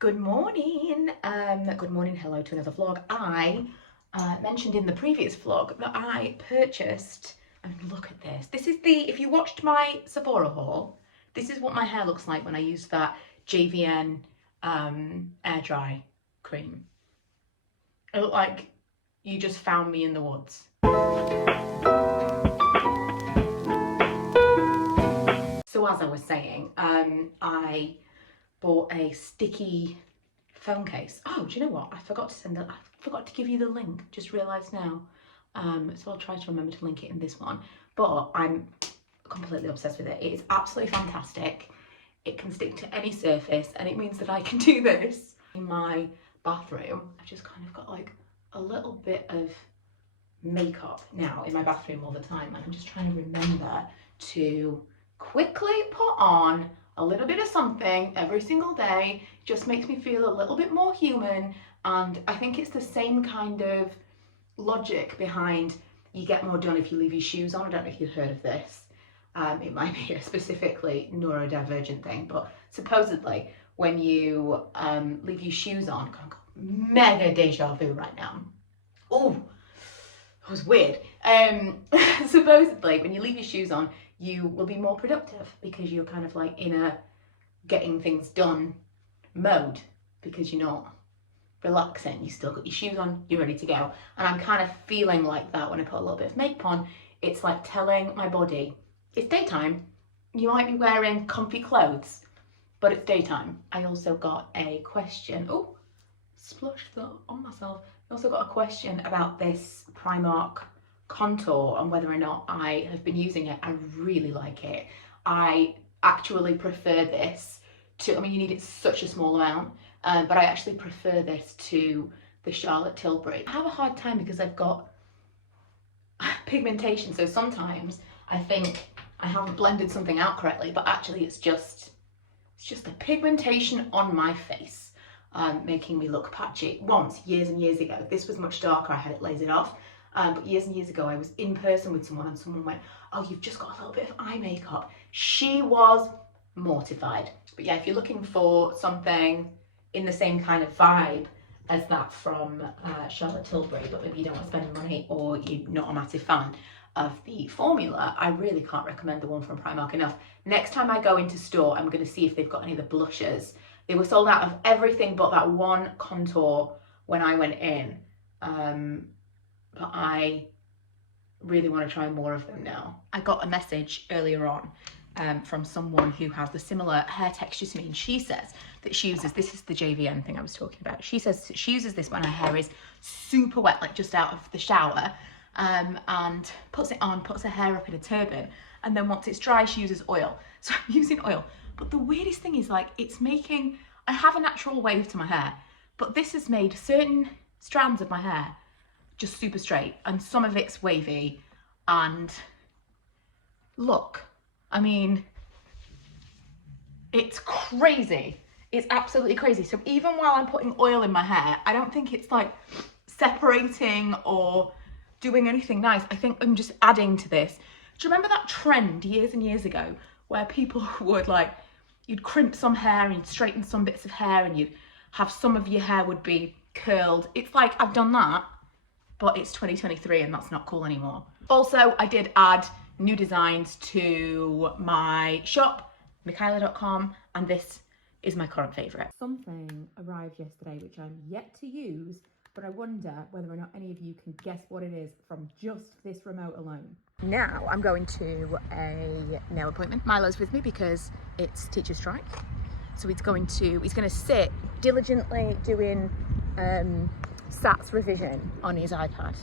Good morning. Good morning, hello to another vlog. I mentioned in the previous vlog that I purchased, and look at this. This is the, if you watched my Sephora haul, this is what my hair looks like when I use that JVN air dry cream. It looked like you just found me in the woods. So as I was saying, I bought a sticky phone case. Oh, do you know what? I forgot to send that. I forgot to give you the link. Just realised now. So I'll try to remember to link it in this one. But I'm completely obsessed with it. It is absolutely fantastic. It can stick to any surface, and it means that I can do this in my bathroom. I've just kind of got like a little bit of makeup now in my bathroom all the time, and I'm just trying to remember to quickly put on a little bit of something every single day. Just makes me feel a little bit more human, and I think it's the same kind of logic behind you get more done if you leave your shoes on. I don't know if you've heard of this. It might be a specifically neurodivergent thing, but supposedly when you leave your shoes on, I've got mega deja vu right now. Oh, that was weird. Supposedly when you leave your shoes on, you will be more productive because you're kind of like in a getting things done mode, because you're not relaxing, you still got your shoes on, you're ready to go. And I'm kind of feeling like that when I put a little bit of makeup on. It's like telling my body, it's daytime, you might be wearing comfy clothes, but it's daytime. I also got a question, oh, splashed that on myself. I also got a question about this Primark contour and whether or not I have been using it. I really like it. I actually prefer this to, I mean, you need it such a small amount, but I actually prefer this to the Charlotte Tilbury. I have a hard time because I've got pigmentation, so sometimes I think I haven't blended something out correctly, but actually it's just the pigmentation on my face making me look patchy. Once, years and years ago, this was much darker, I had it lasered off. But years and years ago, I was in person with someone and someone went, oh, you've just got a little bit of eye makeup. She was mortified. But yeah, if you're looking for something in the same kind of vibe as that from Charlotte Tilbury, but maybe you don't want to spend money or you're not a massive fan of the formula, I really can't recommend the one from Primark enough. Next time I go into store, I'm going to see if they've got any of the blushes. They were sold out of everything but that one contour when I went in. But I really want to try more of them now. I got a message earlier on from someone who has the similar hair texture to me, and she says that she uses, this is the JVN thing I was talking about, she says she uses this when her hair is super wet, like just out of the shower, and puts it on, puts her hair up in a turban, and then once it's dry she uses oil. So I'm using oil, but the weirdest thing is, like, it's making, I have a natural wave to my hair, but this has made certain strands of my hair just super straight, and some of it's wavy, and look, I mean, it's crazy. It's absolutely crazy. So even while I'm putting oil in my hair, I don't think it's like separating or doing anything nice. I think I'm just adding to this. Do you remember that trend years and years ago where people would, like, you'd crimp some hair and you'd straighten some bits of hair and you'd have some of your hair would be curled? It's like I've done that, but it's 2023 and that's not cool anymore. Also, I did add new designs to my shop, Michaela.com, and this is my current favourite. Something arrived yesterday which I'm yet to use, but I wonder whether or not any of you can guess what it is from just this remote alone. Now I'm going to a nail appointment. Milo's with me because it's teacher strike. So he's going to sit diligently doing SATs revision on his iPad,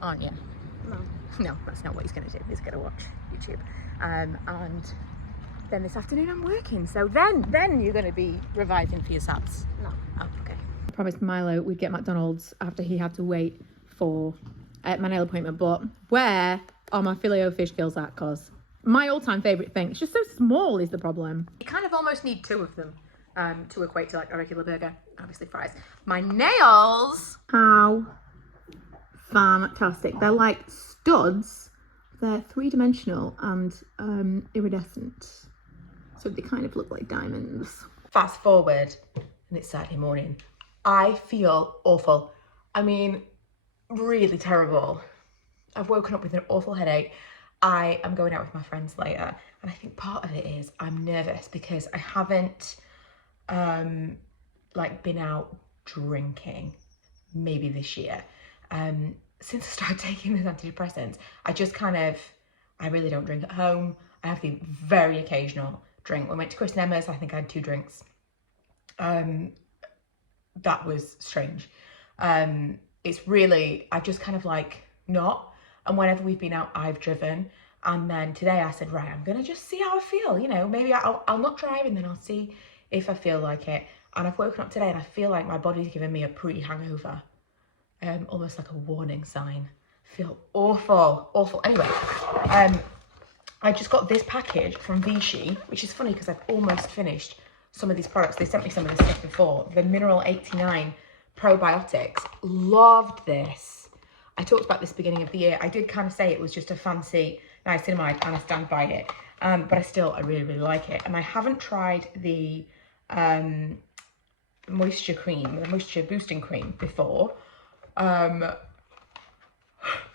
aren't you? No, that's not what he's going to do. He's going to watch YouTube. And then this afternoon I'm working. So then you're going to be revising for your SATs? No. Oh, okay. I promised Milo we'd get McDonald's after he had to wait for my nail appointment. But where are my Filet-O-Fish skills at? Because my all-time favourite thing, it's just so small is the problem. You kind of almost need two of them to equate to like a regular burger. Obviously fries. My nails! How fantastic. They're like studs. They're three-dimensional and iridescent. So they kind of look like diamonds. Fast forward and it's Saturday morning. I feel awful. I mean, really terrible. I've woken up with an awful headache. I am going out with my friends later, and I think part of it is I'm nervous because I haven't like been out drinking maybe this year. Since I started taking those antidepressants, I really don't drink at home. I have the very occasional drink. When I went to Chris and Emma's, I think I had 2 drinks. That was strange. It's really, I just kind of like not. And whenever we've been out, I've driven. And then today I said, right, I'm going to just see how I feel. You know, maybe I'll not drive and then I'll see if I feel like it. And I've woken up today and I feel like my body's giving me a pre-hangover. Almost like a warning sign. I feel awful, awful. Anyway, I just got this package from Vichy, which is funny because I've almost finished some of these products. They sent me some of this stuff before. The Mineral 89 probiotics. Loved this. I talked about this beginning of the year. I did kind of say it was just a fancy niacinamide, and I stand by it. But I really, really like it. And I haven't tried the moisture cream, the moisture boosting cream before. I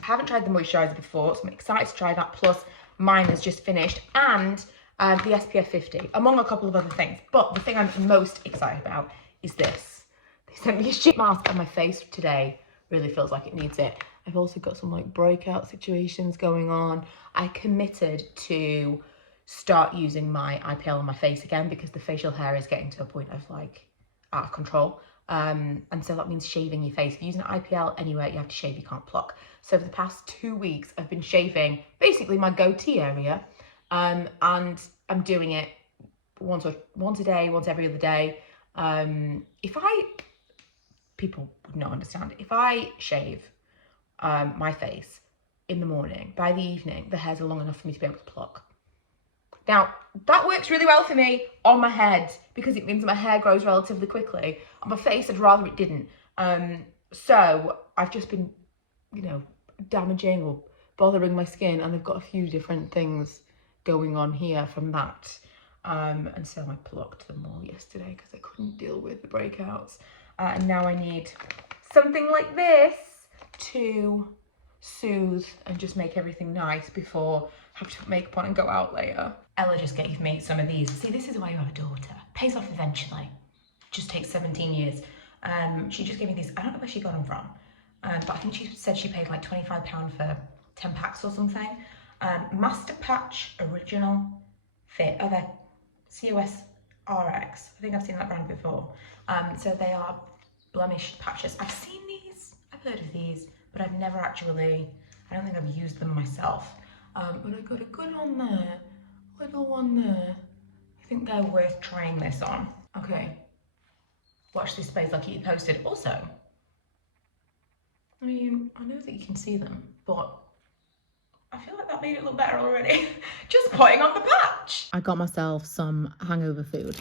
haven't tried the moisturizer before, so I'm excited to try that. Plus, mine has just finished, and the SPF 50, among a couple of other things. But the thing I'm most excited about is this. They sent me a sheet mask, and my face today really feels like it needs it. I've also got some like breakout situations going on. I committed to start using my IPL on my face again because the facial hair is getting to a point of like out of control. And so that means shaving your face. If you're using an IPL anywhere, you have to shave, you can't pluck. So for the past 2 weeks, I've been shaving basically my goatee area. And I'm doing it once a day, once every other day. People would not understand. If I shave my face in the morning, by the evening, the hairs are long enough for me to be able to pluck. Now, that works really well for me on my head because it means my hair grows relatively quickly. On my face, I'd rather it didn't. So I've just been, you know, damaging or bothering my skin, and I've got a few different things going on here from that. And so I plucked them all yesterday because I couldn't deal with the breakouts. And now I need something like this to soothe and just make everything nice before I have to put makeup on and go out later. Ella just gave me some of these. See, this is why you have a daughter. Pays off eventually. Just takes 17 years. She just gave me these. I don't know where she got them from. But I think she said she paid like £25 for 10 packs or something. Master Patch Original Fit. Oh, they're COS RX. I think I've seen that brand before. So they are Blemish patches. I've seen these. I've heard of these. But I've never actually, I don't think I've used them myself. But I got a good one there, little one there. I think they're worth trying this on. Okay, watch this space, I'll keep you posted. Also, I mean, I know that you can see them, but I feel like that made it look better already. Just putting on the patch. I got myself some hangover food.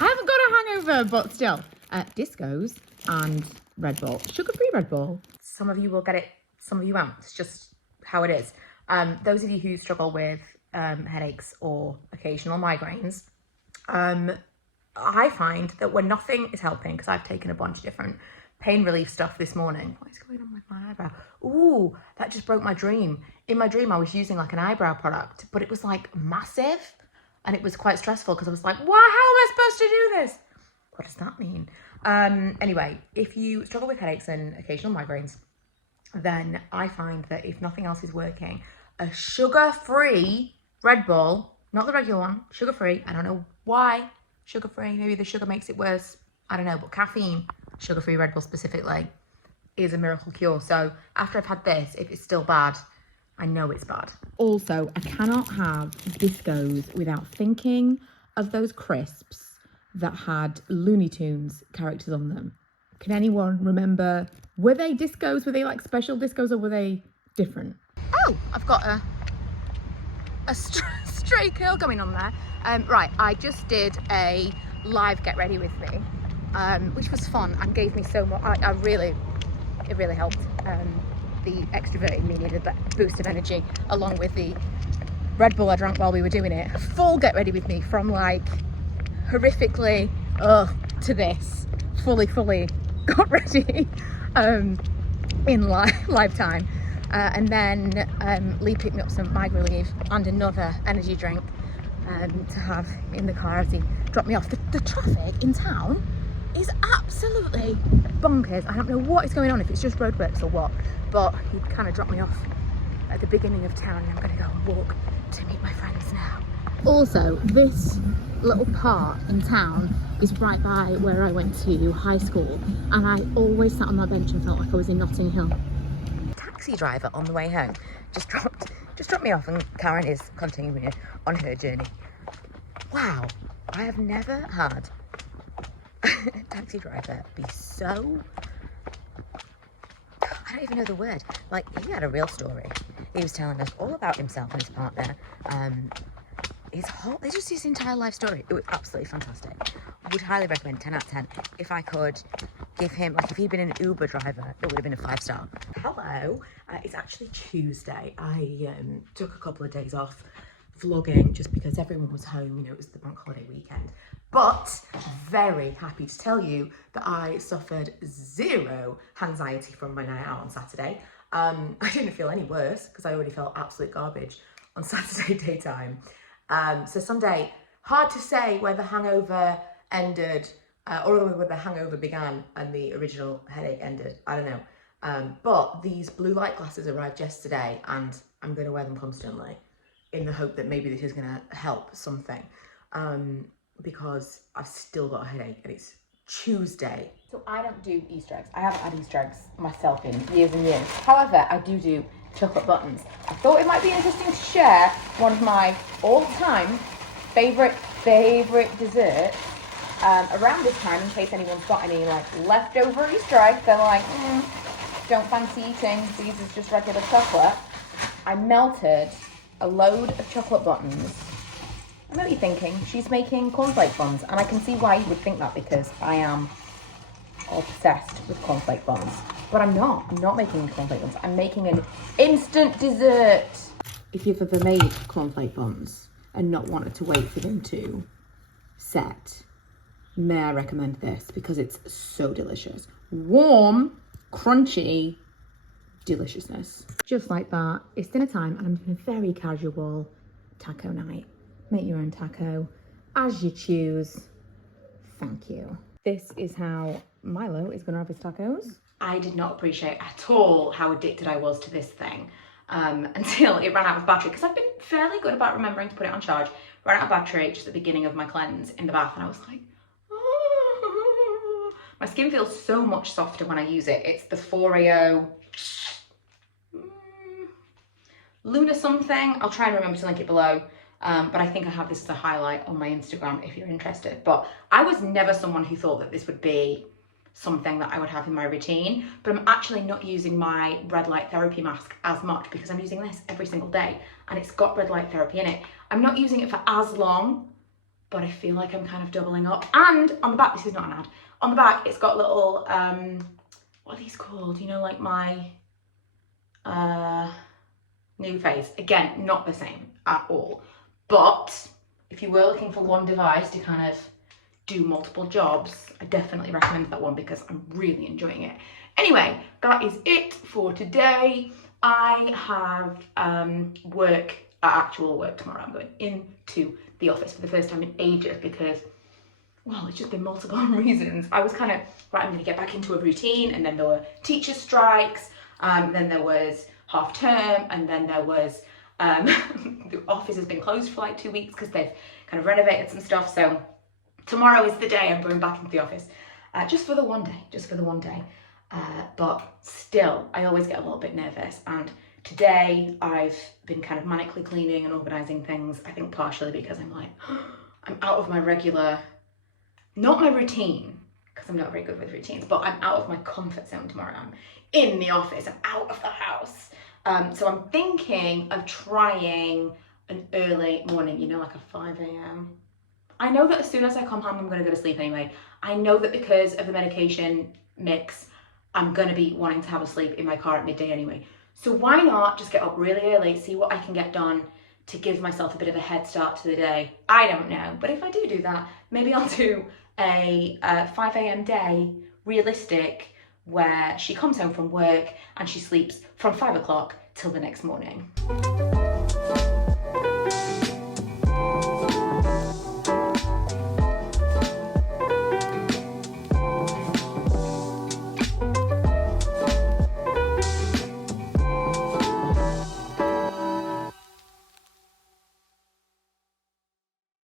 I haven't got a hangover, but still, discos and Red Bull, sugar-free Red Bull. Some of you will get it, some of you won't. It's just how it is. Those of you who struggle with headaches or occasional migraines, I find that when nothing is helping, because I've taken a bunch of different pain relief stuff this morning. What is going on with my eyebrow? Ooh, that just broke my dream. In my dream, I was using like an eyebrow product, but it was like massive, and it was quite stressful because I was like, wow, how am I supposed to do this? What does that mean? Anyway, if you struggle with headaches and occasional migraines, then I find that if nothing else is working, a sugar-free Red Bull, not the regular one, sugar-free, I don't know why sugar-free, maybe the sugar makes it worse, I don't know, but caffeine, sugar-free Red Bull specifically, is a miracle cure. So after I've had this, if it's still bad, I know it's bad. Also, I cannot have discos without thinking of those crisps that had Looney Tunes characters on them. Can anyone remember, were they discos? Were they like special discos, or were they different? Oh, I've got a stray curl going on there. Right, I just did a live get ready with me, which was fun and gave me so much. It really helped. The extroverting me needed that boost of energy, along with the Red Bull I drank while we were doing it. Full get ready with me from like horrifically to this fully got ready in lifetime. And then Lee picked me up some migraine relief and another energy drink to have in the car as he dropped me off. The traffic in town is absolutely bonkers. I don't know what is going on, if it's just roadworks or what, but he kind of dropped me off at the beginning of town, and I'm going to go and walk to meet my friends now. Also, this little part in town is right by where I went to high school, and I always sat on that bench and felt like I was in Notting Hill. Taxi driver on the way home just dropped me off, and Karen is continuing on her journey. Wow, I have never had a taxi driver be so, I don't even know the word, like, he had a real story. He was telling us all about himself and his partner, his entire life story. It was absolutely fantastic. Would highly recommend, 10 out of 10. If I could give him, like, if he'd been an Uber driver, it would have been a 5-star. Hello, it's actually Tuesday. I took a couple of days off vlogging just because everyone was home, you know, it was the bank holiday weekend. But very happy to tell you that I suffered zero anxiety from my night out on Saturday. I didn't feel any worse because I already felt absolute garbage on Saturday daytime. So Sunday, hard to say where the hangover ended or where the hangover began and the original headache ended. I don't know. But these blue light glasses arrived yesterday, and I'm going to wear them constantly in the hope that maybe this is going to help something. Because I've still got a headache and it's Tuesday. So I don't do Easter eggs. I haven't had Easter eggs myself in years and years. However, I do chocolate buttons. I thought it might be interesting to share one of my all-time favorite desserts around this time, in case anyone's got any like leftover Easter eggs. They're like, don't fancy eating, these is just regular chocolate. I melted a load of chocolate buttons. I know what you're thinking, she's making cornflake buns, and I can see why you would think that, because I am obsessed with cornflake buns. But I'm not making cornflake buns, I'm making an instant dessert. If you've ever made cornflake buns and not wanted to wait for them to set, may I recommend this, because it's so delicious. Warm, crunchy deliciousness. Just like that, it's dinner time and I'm doing a very casual taco night. Make your own taco as you choose. Thank you. This is how Milo is going to have his tacos. I did not appreciate at all how addicted I was to this thing until it ran out of battery, because I've been fairly good about remembering to put it on charge. Ran out of battery just at the beginning of my cleanse in the bath, and I was like, oh. My skin feels so much softer when I use it. It's the FOREO Luna something. I'll try and remember to link it below. But I think I have this as a highlight on my Instagram if you're interested. But I was never someone who thought that this would be something that I would have in my routine, but I'm actually not using my red light therapy mask as much because I'm using this every single day and it's got red light therapy in it. I'm not using it for as long, but I feel like I'm kind of doubling up. And on the back, this is not an ad, on the back it's got little, what are these called? You know, like my new face. Again, not the same at all. But if you were looking for one device to kind of do multiple jobs, I definitely recommend that one because I'm really enjoying it. Anyway, that is it for today. I have actual work tomorrow. I'm going into the office for the first time in ages because, well, it's just been multiple reasons. I was kind of, right, I'm going to get back into a routine, and then there were teacher strikes, then there was half term, and then there was the office has been closed for like 2 weeks because they've kind of renovated some stuff. So tomorrow is the day I'm going back into the office, just for the one day. But still, I always get a little bit nervous. And today I've been kind of manically cleaning and organising things. I think partially because I'm like, I'm out of my regular, not my routine, because I'm not very good with routines, but I'm out of my comfort zone tomorrow. I'm in the office, I'm out of the house. So I'm thinking of trying an early morning, you know, like a 5 a.m. I know that as soon as I come home, I'm going to go to sleep anyway. I know that because of the medication mix, I'm going to be wanting to have a sleep in my car at midday anyway. So why not just get up really early, see what I can get done to give myself a bit of a head start to the day. I don't know, but if I do that, maybe I'll do a 5 a.m. day, realistic, where she comes home from work and she sleeps from 5 o'clock till the next morning.